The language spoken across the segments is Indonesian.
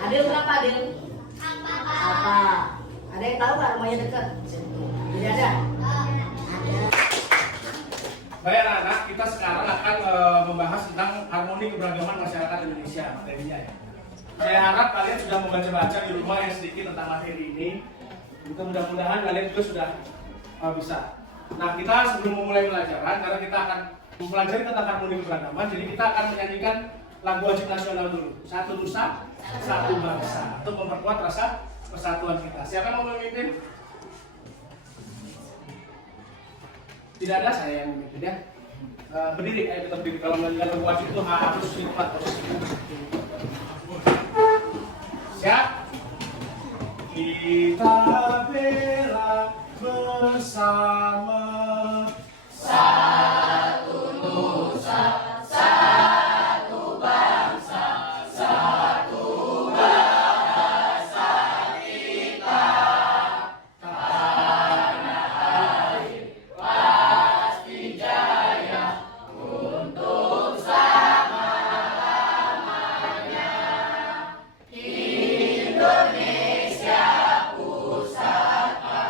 Adil berapa Adil? Apa? Ada yang tahu nggak rumahnya dekat? Tidak ada. Baik anak-anak, kita sekarang akan membahas tentang harmoni keberagaman masyarakat Indonesia materinya ya. Saya harap kalian sudah membaca-baca di rumah yang sedikit tentang materi ini. Mudah-mudahan kalian juga sudah bisa. Nah, kita sebelum memulai pelajaran, karena kita akan mempelajari tentang harmoni keberagaman, jadi kita akan menyanyikan lagu wajib nasional dulu. Satu Nusa, Satu Bangsa, untuk memperkuat rasa persatuan kita. Siapa yang mau memimpin? Tidak ada, saya yang memimpin ya. Berdiri, ayo kita berdiri. Kalau menyanyikan lagu wajib itu harus sifat terus. Siap? Kita bela bersama satu nusa, satu bangsa, satu bahasa kita. Tanah air pasti jaya untuk selama-lamanya. Indonesia pusaka,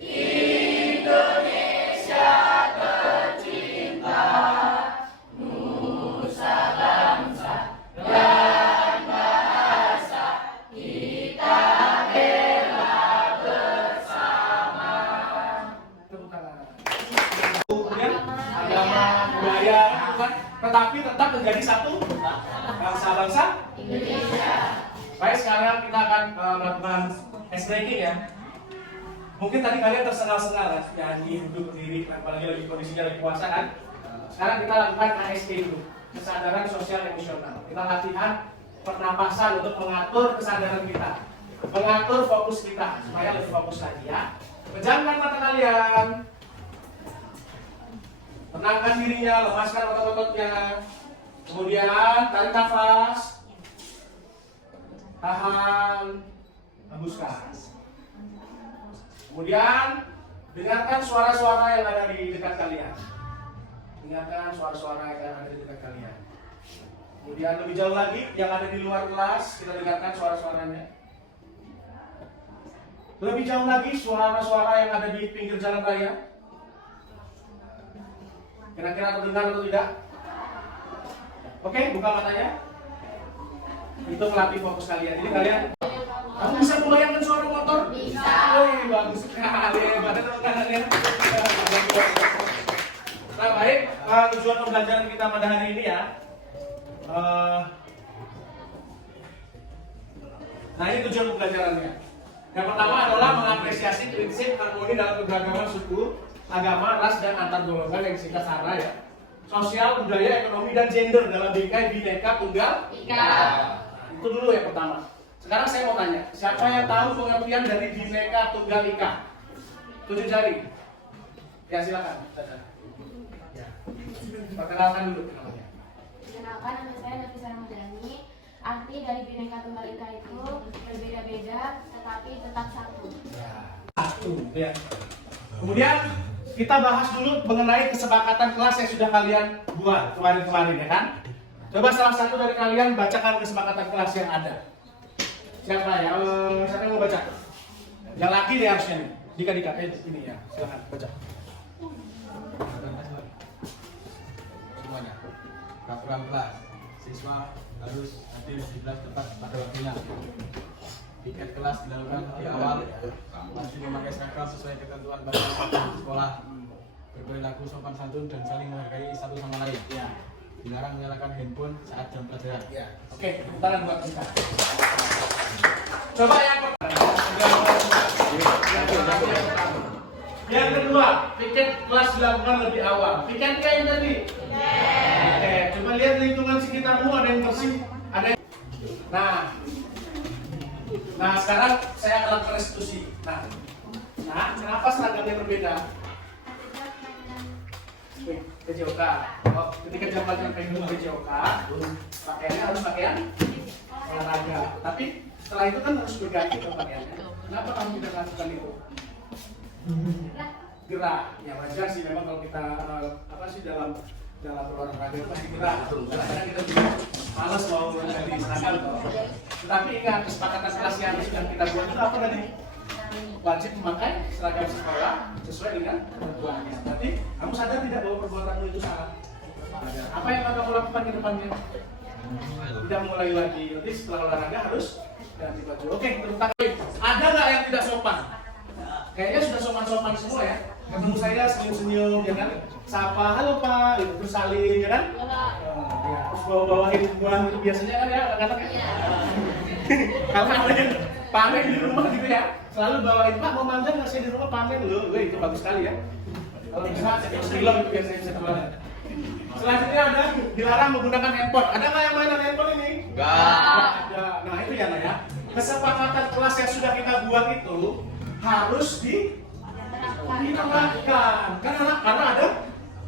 Indonesia tercinta, nusa bangsa dan bahasa kita bela bersama. Tepuk tangan. Kemudian agama, budaya, tetapi tetap menjadi satu bangsa-bangsa Indonesia. Baik, sekarang kita akan melakukan ice breaking ya. Mungkin tadi kalian tersengal-sengal ya, nyanyi, duduk, berdiri, apalagi lagi kondisinya lagi puasa kan. Sekarang kita lakukan ASD dulu, kesadaran sosial emosional. Kita latihan pernapasan untuk mengatur kesadaran kita, mengatur fokus kita supaya lebih fokus lagi ya. Pejamkan mata kalian, tenangkan dirinya, lepaskan otot-ototnya. Kemudian tarik nafas, tahan, hembuskan. Kemudian dengarkan suara-suara yang ada di dekat kalian. Dengarkan suara-suara yang ada di dekat kalian. Kemudian lebih jauh lagi yang ada di luar kelas, kita dengarkan suara-suaranya. Lebih jauh lagi suara-suara yang ada di pinggir jalan raya. Kira-kira terdengar atau tidak? Oke, buka matanya. Itu melatih fokus kalian. Jadi kalian, kamu bisa membayangkan suara motor? Bisa. Wih, bagus sekali. Hebat teman-teman. Nah, baik. Tujuan pembelajaran kita pada hari ini ya. Nah, ini tujuan pembelajarannya. Yang pertama adalah mengapresiasi prinsip harmoni dalam keberagaman suku, agama, ras, dan antar golongan yang disingkat SARA ya. Sosial, budaya, ekonomi, dan gender dalam bingkai Bhinneka Tunggal Ika. Itu dulu yang pertama. Sekarang saya mau tanya, siapa yang tahu pengertian dari Bhinneka Tunggal Ika? 7 jari. Ya silakan. Ya. Perkenalkan dulu namanya. Perkenalkan, nama saya Nafisa Ramadhani. Arti dari Bhinneka Tunggal Ika itu berbeda-beda, tetapi tetap satu. Ya. Satu. Ya. Kemudian kita bahas dulu mengenai kesepakatan kelas yang sudah kalian buat kemarin-kemarin ya kan? Coba salah satu dari kalian bacakan kesepakatan kelas yang ada. Siapa ya? Siapa yang mau baca? Yang laki deh harusnya nih. Dika, ini ya. Silakan baca. Semuanya. Peraturan kelas. Siswa harus hadir di kelas tepat pada waktunya. Tiket kelas dilakukan di awal. Masih memakai seragam sesuai ketentuan batas sekolah. Berperilaku sopan santun dan saling menghargai satu sama lain. Ya. Dilarang menyalakan handphone saat jam pelajaran. Ya. Oke, tepuk tangan buat kita. Coba yang pertama. Yang kedua, tiket kelas dilakukan lebih awal. Tiket yang tadi? Oke, coba lihat lingkungan sekitarmu, ada yang bersih, ada yang... Nah sekarang saya akan lakukan restitusi. Nah, kenapa seragamnya berbeda? PJOK. Oh, ketika jam pelajaran pengen PJOK, pakaiannya harus pakaian olahraga. Tapi setelah itu kan harus berganti pakaiannya. Kenapa kamu tidak lakukan itu? Gerak. Ya wajar sih memang kalau kita dalam berolahraga pasti gerak. Karena kita juga malas mau ganti seragam. Tetapi ingat, kesepakatan kelas yang sudah kita buat itu apa tadi? Wajib memakai seragam sekolah sesuai dengan ketentuannya. Berarti kamu sadar tidak bahwa perbuatanmu itu salah? Apa yang akan kamu lakukan ke depannya? Tidak mulai lagi. Nanti setelah olahraga harus ganti baju. Oke, tepuk tangan. Ada nggak yang tidak sopan? Kayaknya sudah sopan-sopan semua ya. Ketemu saya senyum-senyum, ya kan? Sapa, halo Pak, gitu, terus salim, ya kan? Ya, terus bawa-bawain buah itu biasanya kan ya, anak-anak ya. Kalau ada yang pamer di rumah gitu ya, selalu bawain, Pak mau mangga nggak sih di rumah pamer loh, itu bagus sekali ya. Kalau bisa jadi film itu biasanya bisa kemana. Selanjutnya ada dilarang menggunakan handphone. Ada nggak yang mainan handphone ini? Enggak. Ada. Nah itu ya Naya. Kesepakatan kelas yang sudah kita buat itu harus diterapkan. Karena ada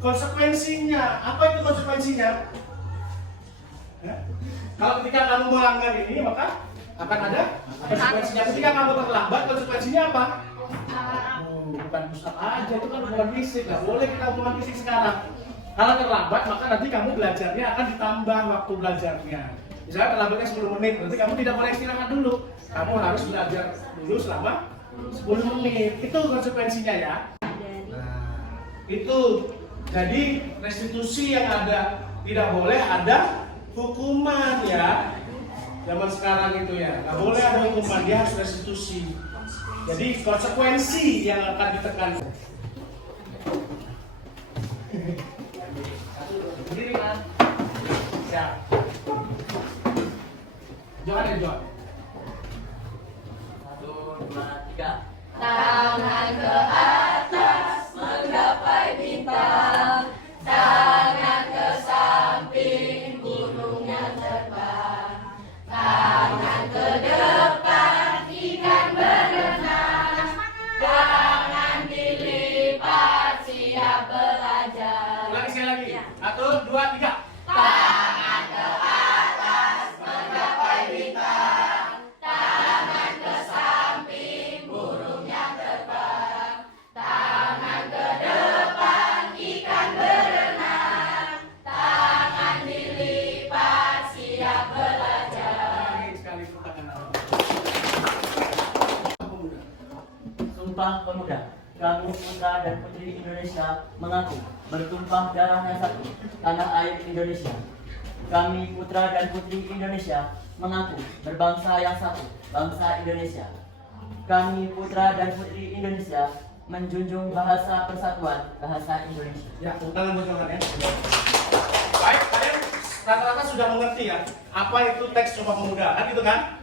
konsekuensinya. Apa itu konsekuensinya? Ya? Kalau ketika kamu melanggar ini maka akan ada konsekuensinya. Ketika kamu terlambat, konsekuensinya apa? Bukan pusat aja, itu kan bukan fisik. Nggak boleh kita hubungan fisik sekarang. Kalau terlambat, maka nanti kamu belajarnya akan ditambah waktu belajarnya. Misalnya terlambatnya 10 menit, nanti kamu tidak boleh istirahat dulu. Kamu harus belajar dulu selama 10 menit. Itu konsekuensinya ya. Nah, itu. Jadi restitusi yang ada, tidak boleh ada hukuman ya. Zaman sekarang itu ya, nggak boleh ada hukuman, dia harus restitusi. Jadi konsekuensi yang akan ditekan. Berdiri kan? Siap. Jangan ya, John. 1, 2, 3. Tangan ke atas menggapai bintang, tangan ke samping burungnya terbang, tangan ke depan ikan berenang, tangan dilipat siap belajar. Ulangi sekali lagi. 1, 2, 3. Tangan ke atas menggapai bintang, tangan ke samping burungnya terbang, tangan ke depan ikan berenang, tangan dilipat siap belajar. Sekali Sumpah Pemuda. Kami putra dan putri Indonesia mengaku bertumpah darahnya satu, tanah air Indonesia. Kami putra dan putri Indonesia mengaku berbangsa yang satu, bangsa Indonesia. Kami putra dan putri Indonesia menjunjung bahasa persatuan, bahasa Indonesia. Ya, tepuk tangan buat kawan ya. Baik, kalian rata-rata sudah mengerti ya apa itu teks Sumpah Pemuda, kan gitu kan?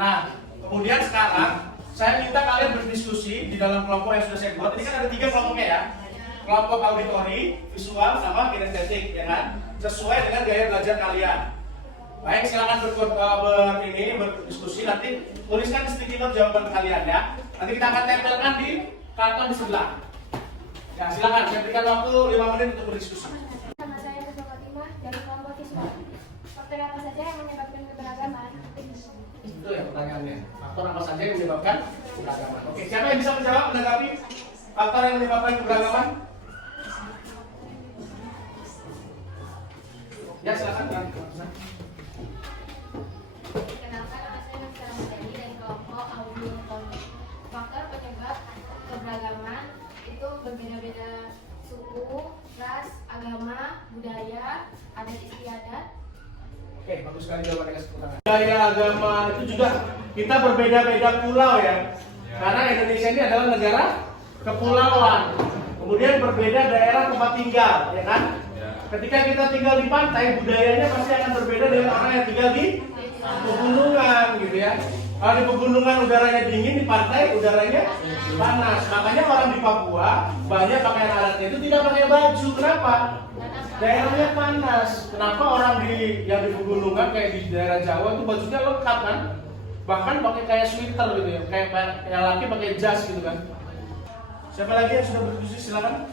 Nah, kemudian sekarang saya minta kalian berdiskusi di dalam kelompok yang sudah saya buat. Ini kan ada 3 kelompoknya ya. Kelompok auditori, visual, sama kinestetik, ya kan? Sesuai dengan gaya belajar kalian. Baik, silakan berdiskusi. Nanti tuliskan sticky note jawaban kalian ya. Nanti kita akan tempelkan di karton di sebelah. Ya, silakan. Saya berikan waktu 5 menit untuk berdiskusi. Nama saya Rizal Fatimah dari kelompok siswa. Faktor apa saja yang menyebabkan keberagaman? Itu ya pertanyaannya. Faktor apa saja yang menyebabkan keberagaman? Oke, siapa yang bisa menjawab menanggapi faktor yang menyebabkan keberagaman? Ya, silakan. Kenalkan, nama saya Nafisa Ramadhani dari kelompok auditori. Faktor penyebab keberagaman itu berbeda-beda suku, ras, agama, budaya, adat istiadat. Oke, bagus sekali jawabannya. Budaya agama itu juga kita berbeda-beda pulau ya. Karena Indonesia ini adalah negara kepulauan. Kemudian berbeda daerah tempat tinggal, ya kan? Ketika kita tinggal di pantai, budayanya pasti akan berbeda dengan orang yang tinggal di pegunungan, gitu ya. Kalau di pegunungan udaranya dingin, di pantai udaranya panas. Makanya orang di Papua banyak pakaian adatnya itu tidak pakai baju. Kenapa? Daerahnya panas. Kenapa orang yang di pegunungan kayak di daerah Jawa itu bajunya lengkap kan? Bahkan pakai kayak sweater gitu ya, kayak laki pakai jas gitu kan. Siapa lagi yang sudah berdiskusi, silakan.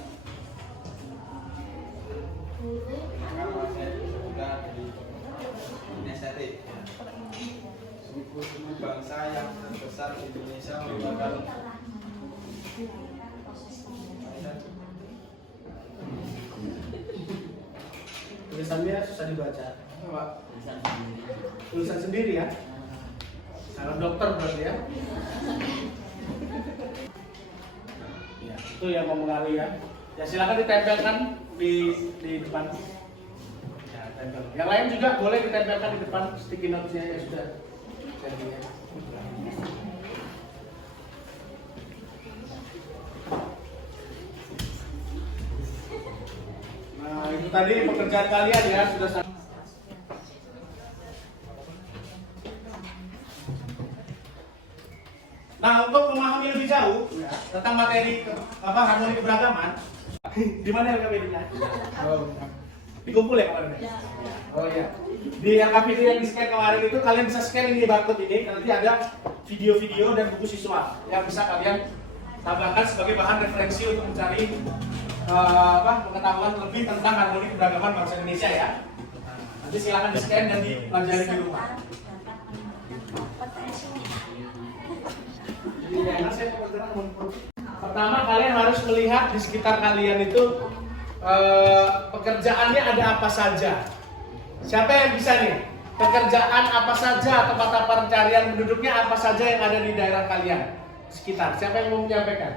Kinestetik. Suku-suku bangsa yang terbesar di Indonesia merupakan Tulisannya susah dibaca. Tulisan sendiri ya. Calon dokter berarti ya. Ya, itu yang mau mengalir ya. Ya silakan ditempelkan di depan. Ya, tempel. Yang lain juga boleh ditempelkan di depan sticky notes-nya ya sudah. Jadi ya. Nah, itu tadi pekerjaan kalian ya sudah sampai. Nah, untuk memahami lebih jauh ya, tentang materi harmoni keberagaman, di mana LKPD-nya? Oh, dikumpul ya kemarin? Oh iya. Di LKPD yang di-scan kemarin itu kalian bisa scan ini barcode ini, nanti ada video-video dan buku siswa yang bisa kalian tambahkan sebagai bahan referensi untuk mencari pengetahuan lebih tentang harmoni keberagaman bangsa Indonesia ya. Nanti silakan di-scan dan dipelajari di rumah. Pertama kalian harus melihat di sekitar kalian itu pekerjaannya ada apa saja. Siapa yang bisa nih? Pekerjaan apa saja atau mata pencarian penduduknya apa saja yang ada di daerah kalian sekitar. Siapa yang mau menyampaikan?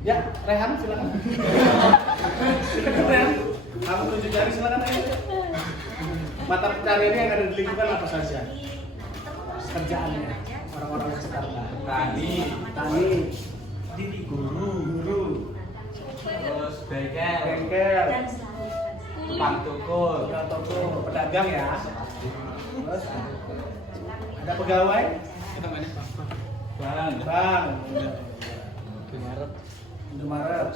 Ya, Rehan silakan. Silakan Rehan. Kamu tunjuk jari silakan ayo. Mata pencariannya yang ada di lingkungan apa saja? Kerjaannya orang-orang sekitar. Tani, guru, terus bengkel, tukang toko, pedagang ya. Terus ada pegawai, kita banyak bang, Indomaret,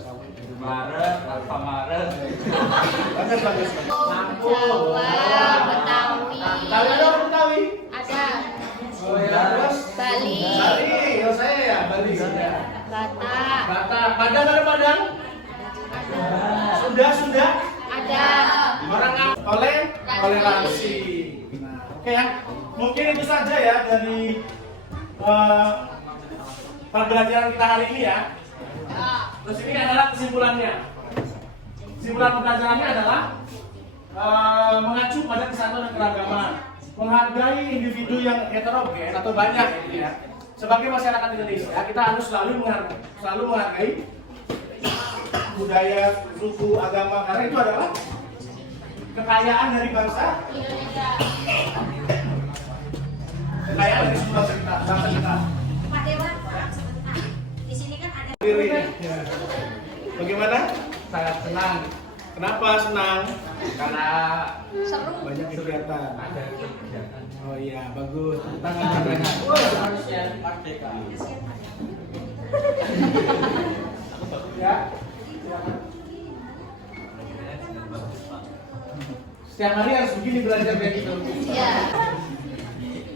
Alfamaret, bagus. Jawa, Betawi. Betawi ada orang Betawi? Ada. Oh ya, terus Bali. Bali, oh saya ya Bali. Batak. Batak, Padang ada Padang? Sudah. Ada. Orang toleransi. Nah, oke ya. Mungkin itu saja ya dari pembelajaran kita hari ini ya. Terus ini adalah kesimpulannya. Kesimpulan pembelajarannya adalah mengacu pada kesatuan dan keragaman, menghargai individu yang heterogen atau banyak gitu ya. Sebagai masyarakat Indonesia, kita harus selalu menghargai budaya, suku, agama, karena itu adalah kekayaan dari bangsa. Kekayaan dari suku bangsa kita. Pak Dewan, sebentar. Di sini kan ada Diri. Bagaimana? sangat senang Kenapa senang? karena seru. Banyak kegiatan. ada kegiatan. Oh iya, bagus. Tangan. Harusnya merdeka. Ya. Setiap hari harus begini belajar kayak gitu. Iya.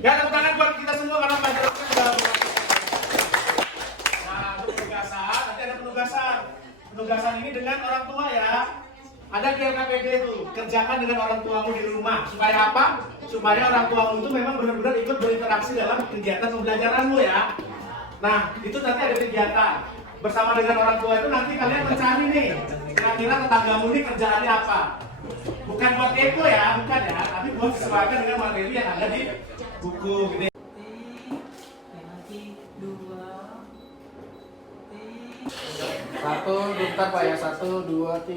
Ya, tepuk tangan buat kita semua karena pelajarannya sudah. Nah, untuk penugasan, nanti ada penugasan. Penugasan ini dengan orang tua ya. Ada di LKPD itu, kerjakan dengan orang tuamu di rumah. Supaya apa? Supaya orang tuamu itu memang benar-benar ikut berinteraksi dalam kegiatan pembelajaranmu ya. Nah, itu nanti ada kegiatan. Bersama dengan orang tua itu nanti kalian mencari nih, kira-kira tetanggamu ini kerjaannya apa. Bukan buat kepo ya, bukan ya, tapi buat disesuaikan dengan materi yang ada di buku gini. Satu, bentar Pak ya, 1, 2, 3.